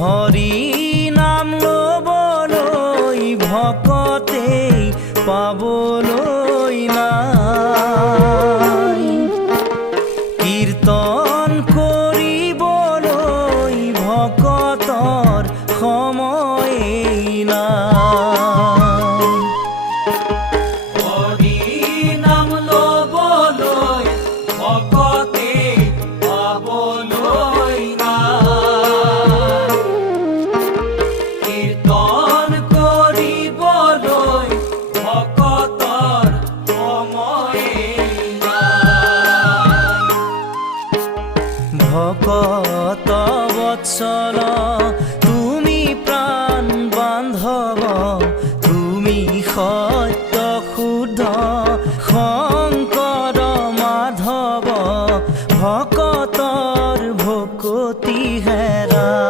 হৰি নাম লবলৈ ভকতে পাবলৈ নাই, কীৰ্তন কৰিবলৈ ভকতৰ সময়েই নাই। হৰি নাম লবলৈ ভকতে পাবলৈ নাই, কীৰ্তন কৰিবলৈ ভকতৰ সময়েই নাই। ভকত বৎসল